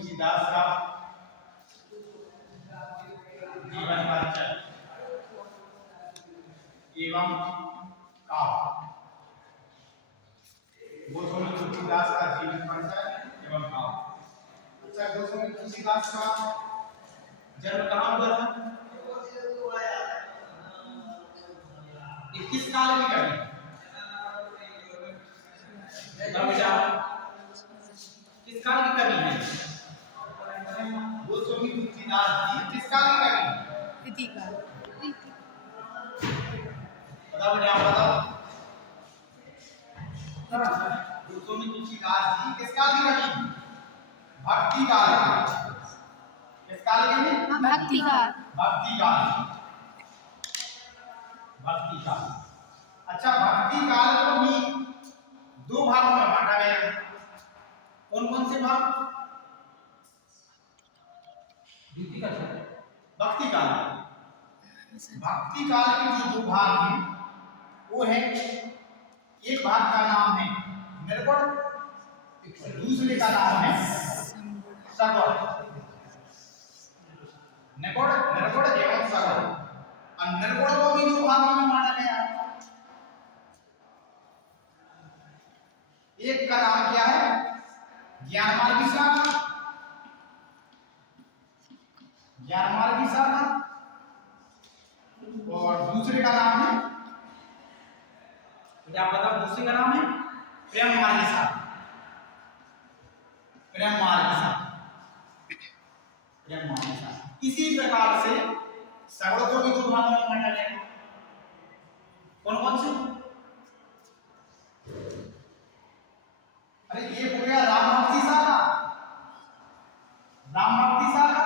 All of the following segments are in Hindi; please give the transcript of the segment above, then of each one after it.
तुलसीदास का जीवन परिचय एवं काव्य। गोस्वामी तुलसीदास का जीवन परिचय एवं काव्य। अच्छा, गोस्वामी तुलसीदास का जन्म कहाँ हुआ था? ये किस काल की कवि? किस काल की कवि है? गोस्वामी तुलसीदास जी किस काल की कवि? कृति काल। बताओ बेटा, आप बताओ। गोस्वामी तुलसीदास जी किस काल की कवि? भक्ति काल। किस काल की? भक्ति काल। भक्ति काल। भक्ति काल। अच्छा, भक्ति काल को भी दो भागों में बांटा गया है। कौन कौन से भाग? भक्ति काल। भक्ति काल के जो दो भाग हैं वो है, एक भाग का नाम है निर्गुण, दूसरे का नाम है सगुण। निर्गुण एवं सगुण। और निर्गुण को भी दो भागों में बांटा गया है। एक का नाम क्या है? ज्ञान मार्गी शाखा। ज्ञान मार्गी शाखा। और दूसरे का नाम है, क्या बताओ? दूसरे का नाम है प्रेम मार्गी शाखा। प्रेम मार्गी शाखा। प्रेम मार्गी शाखा। इसी प्रकार से सगुण को भी दो भागों में बांटा गया। कौन कौन से? अरे ये हो गया राम भक्ति शाखा। राम भक्ति शाखा।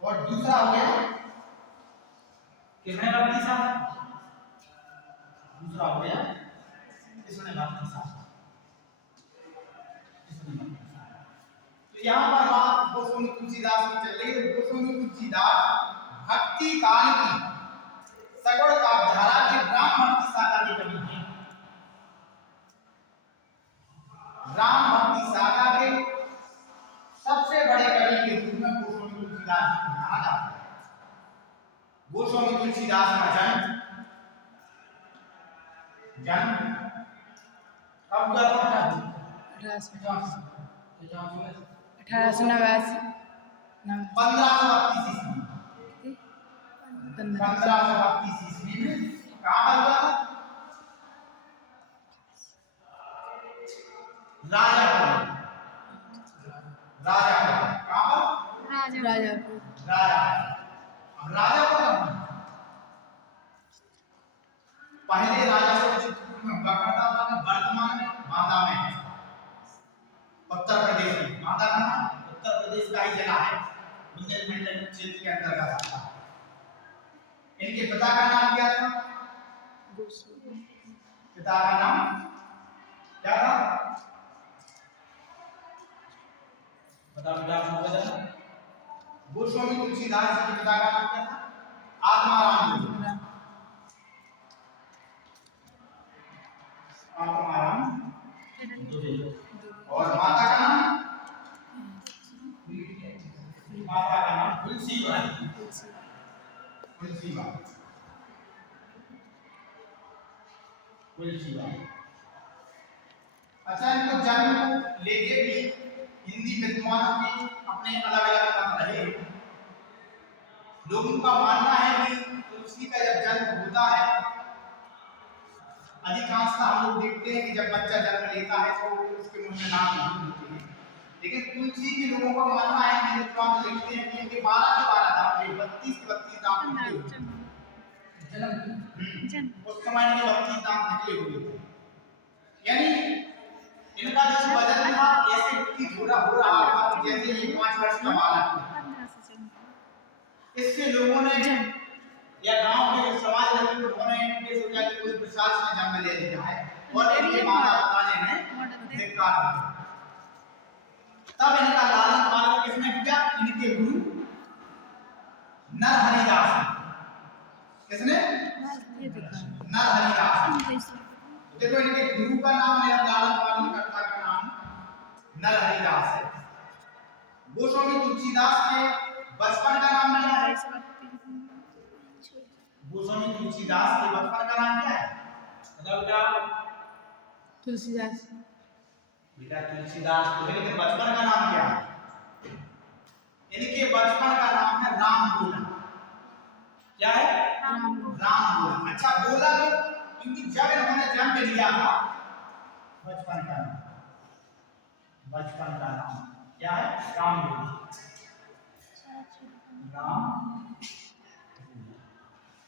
और दूसरा हो गया कृष्ण भक्ति शाखा। दूसरा हो गया कृष्ण भक्ति शाखा। तो यहाँ पर बात गोस्वामी तुलसीदास की चल रही है। गोस्वामी तुलसीदास भक्ति काल की सगुण काव्यधारा के राम भक्ति शाखा के कवि हैं। राम भक्ति शाखा के सबसे बड़े कवि के रूप में गोस्वामी तुलसीदास को माना जाता है। गोस्वामी तुलसीदास का जन्म कब हुआ था? 1889। 1532 ईस्वी। 1532 ईस्वी में कहाँ पर हुआ था? राजापुर। राजापुर कहाँ पर? राजापुर। राजापुर पहले राजापुर चित्रकूट में हुआ करता था, वर्तमान में बांदा में है। उत्तर प्रदेश में बांदा कहाँ? उत्तर प्रदेश का ही जिला है, बुंदेलखंड क्षेत्र के अंतर्गत आता है। इनके पिता का नाम क्या था? पिता का नाम क्या था? बताओ बेटा। गोस्वामी तुलसीदास जी के पिता का नाम क्या था? आत्माराम। आत्माराम। और माता का नाम? माता का नाम तुलसीबाई। तुलसीबाई। तुलसीबाई। अच्छा, इनको जन्म लेके भी हिंदी विद्वानों के अपने अलग अलग मत रहे। लोगों का मानना है कि तुलसी का जब जन्म होता है, अधिकांशतः हम लोग देखते हैं कि जब बच्चा जन्म लेता है तो उसके मुंह में नाम नहीं होते हैं। लेकिन तुलसी के लोगों का मानना है कि विद्वान लिखते हैं कि इनके 12 के 12 दांत, 32 के 32 दांत निकले हुए थे। उस समय इनके 32 दांत निकले हुए थे। यानी इनका जो वजन था ऐसे व्यक्ति थोड़ा हो रहा था जैसे ये 5 वर्ष का बालक है। इससे लोगों ने या गांव के समाज में उन्होंने ये सोचा कि कोई प्रसाद में जन्म ले लिया है और इनके माता पिता ने धिक्कार दिया। तब इनका लालन पालन किसने किया? इनके गुरु नरहरिदास। किसने? नरहरिदास। देखो, इनके गुरु का नाम है, लालन पालन करता का नाम नरहरिदास है। तुलसीदास के बचपन का नाम क्या है? देशभक्ति। गोस्वामी तुलसीदास के बचपन का नाम क्या है? बताओ बेटा। तुलसीदास। बेटा तुलसीदास को इनके बचपन का नाम क्या है? इनके बचपन का नाम है राम बोला। क्या है? राम। राम बोला। अच्छा बोला तो क्योंकि जब इन्होंने जन्म लिया था बचपन का नाम क्या है? राम बोला। राम।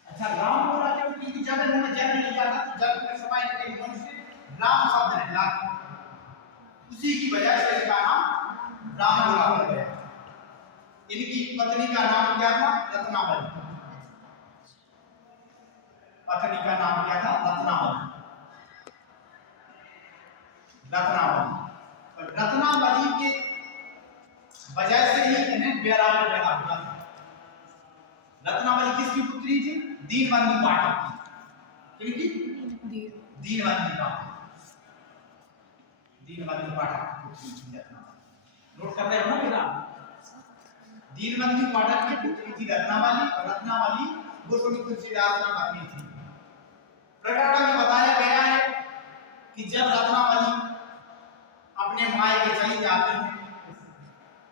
अच्छा राम बोला क्यों? क्योंकि जब इन्होंने जन्म लिया था तो जन्म के समय इनके मुंह से राम शब्द निकला, उसी की वजह से इसका नाम राम बोला पड़ गया। इनकी पत्नी का नाम क्या था? रत्नावली। पत्नी का नाम क्या था? रत्नावली। और रत्नावली के वजह से ही इन्हें बैराग पैदा हुआ था। रत्नावली किसकी पुत्री थी? दीनबंधु पाठक की। किसकी? दीनबंधु पाठक। दीनबंधु पाठक की पुत्री थी रत्नावली। नोट कर रहे हो ना बेटा? दीनबंधु पाठक की पुत्री थी रत्नावली, और रत्नावली गोस्वामी तुलसीदास की पत्नी थी। प्रकरण में बताया गया है कि जब रत्नावली अपने मायके चली जाती है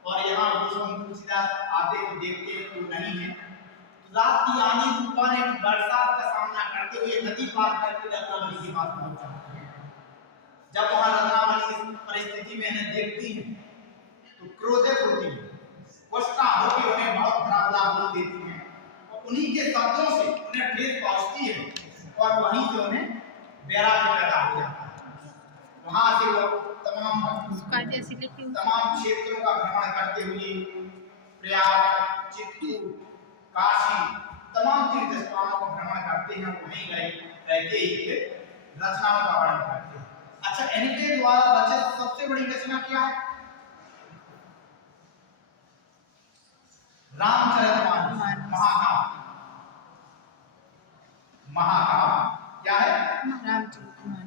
और यहाँ गोस्वामी तुलसीदास आते तो देखते हैं तो नहीं है, रात की आंधी तूफान ने बरसात का सामना करते हुए नदी पार करके रत्नावली के पास पहुंच जाते हैं। जब वहां रत्नावली इस परिस्थिति में इन्हें देखती है तो क्रोधित होती है, गुस्सा होकर उन्हें बहुत बुरा बोल देती है और उन्हीं के शब्दों से उन्हें ठेस पहुंचती है और वहीं से उन्हें वैराग्य पैदा हो जाता है। वहां से वो तमाम क्षेत्रों का भ्रमण करते हुए प्रयाग, चित्तूर, काशी, तमाम तीर्थ स्थानों का भ्रमण करते हैं। वहीं गए रहते ही रचनाओं का वर्णन करते हैं। अच्छा इनके द्वारा रचित सबसे बड़ी रचना क्या है? रामचरितमानस महाकाव्य। महाकाव्य क्या है? रामचरितमानस।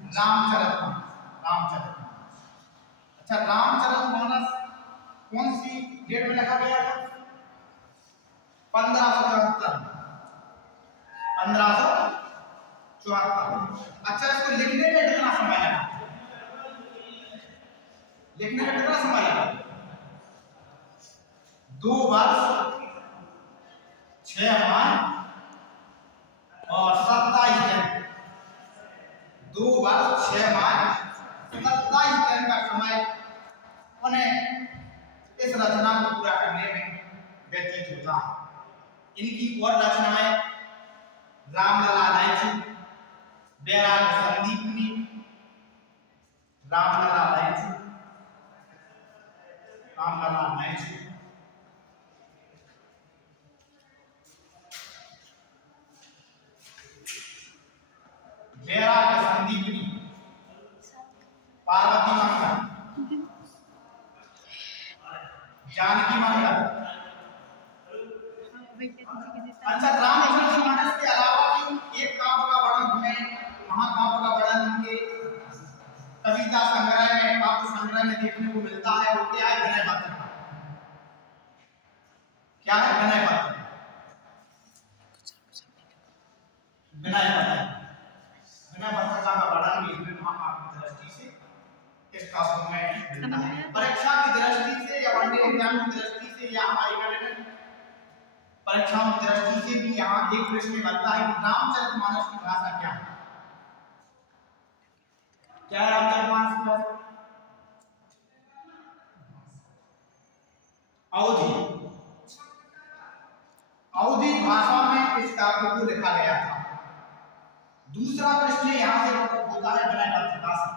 अच्छा रामचरितमानस कौन सी डेट में लिखा गया था? 1574। अच्छा इसको लिखने में कितना समय लगा? लिखने में कितना समय लगा? 2 वर्ष 6 माह और 27 दिन। 2 वर्ष 6 माह 27 दिन का समय उन्हें इस रचना को पूरा करने में व्यतीत होता है। इनकी और रचनाएं रामलला लाइची, बैराग संदीपनी, रामलला लाइची, बैराग संदीपनी, पार्वती मंगल, जानकी मंगल। अच्छा रामचरितमानस के अलावा भी एक काव्य का वर्णन हमें महाकाव्य का वर्णन इनके कविता संग्रह में, काव्य संग्रह में देखने को मिलता है। वो क्या है? विनय पत्रिका। क्या है? विनय पत्रिका। विनय पत्रिका का वर्णन भी इसमें महाकाव्य की दृष्टि से इस काव्य में मिलता है। परीक्षा की दृष्टि से या वनडे एग्जाम की दृष्टि से या हमारी परीक्षाओं की दृष्टि से भी यहाँ एक प्रश्न बनता है कि रामचरितमानस की भाषा क्या है? क्या है रामचरितमानस की भाषा? अवधी भाषा में इस काव्य को लिखा गया था। दूसरा प्रश्न यहाँ से होता है विनय पत्रिका से।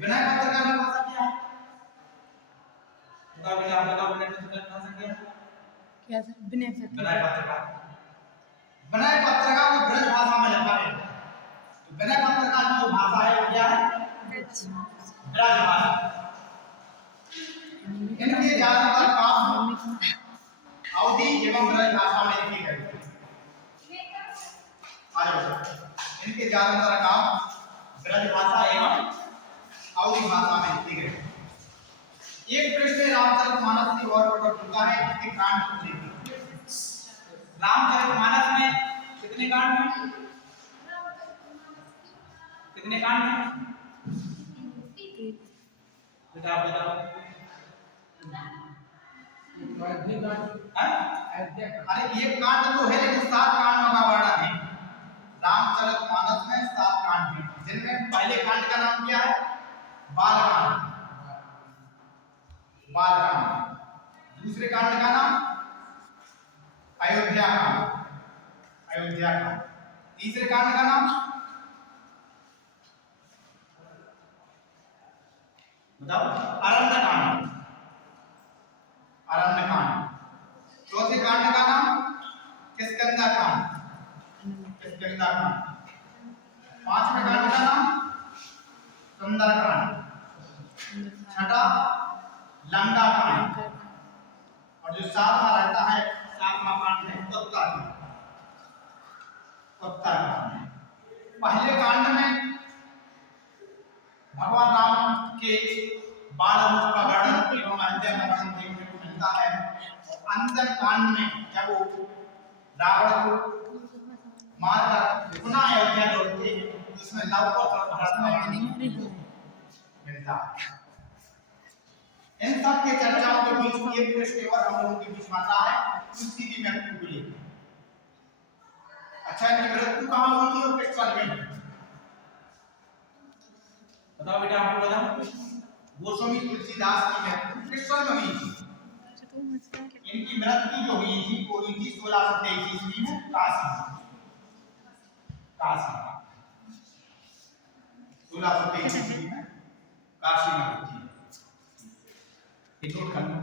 विनय पत्रिका की भाषा क्या है? बताओ विनय पत्रिका की भाषा क्या है? क्या सर? विनय पत्रिका। विनय पत्रिका को ब्रज भाषा में लिखा गया। तो विनय पत्रिका की जो भाषा है वो क्या है? ब्रज भाषा। इनके ज्यादातर काव्य अवधी एवं ब्रज भाषा में लिखे गए। इनके ज्यादातर काव्य ब्रज भाषा एवं अवधी भाषा में लिखे गए। एक प्रश्न रामचरितमानस की ओर प्रकट होता है, इसके कांड को देखिए। रामचरितमानस में कितने कांड हैं? कितने कांड हैं? बताओ बताओ। अरे एक कांड तो है, लेकिन 7 कांडों का वर्णन है। रामचरितमानस में 7 कांड हैं, जिनमें पहले कांड का नाम क्या है? बालकांड। बालकांड। दूसरे कांड का नाम अयोध्या कांड। अयोध्या कांड। तीसरे कांड का नाम बताओ? अरण्यकांड। अरण्यकांड। चौथे कांड का नाम किष्किंधा कांड। किष्किंधा कांड। पांचवें कांड का नाम सुंदरकांड। छठा लंका कांड। और जो सातवां रहता है, 7वां कांड है उत्तरकांड। उत्तरकांड। पहले कांड में भगवान राम के बाल रूप का वर्णन एवं अयोध्या का वर्णन देखने को मिलता है। और अंतर कांड में जब वो रावण को मारकर पुनः अयोध्या लौटते हैं, तो उसमें लव और भरत का वर्णन मिलता है। इन सब के चर्चाओं के बीच एक प्रश्न और हम लोगों के बीच बन रहा है, तुलसी की मृत्यु को लेकर। अच्छा, इनकी मृत्यु कहाँ हुई थी और किस साल में? बताओ बेटा, आपको बताओ। गोस्वामी तुलसीदास की मृत्यु किस साल में हुई थी? इनकी मृत्यु जो हुई थी वो हुई थी 1623 ईस्वी में काशी। काशी 1623 ईस्वी में काशी में हुई थी। ये नोट कर लो।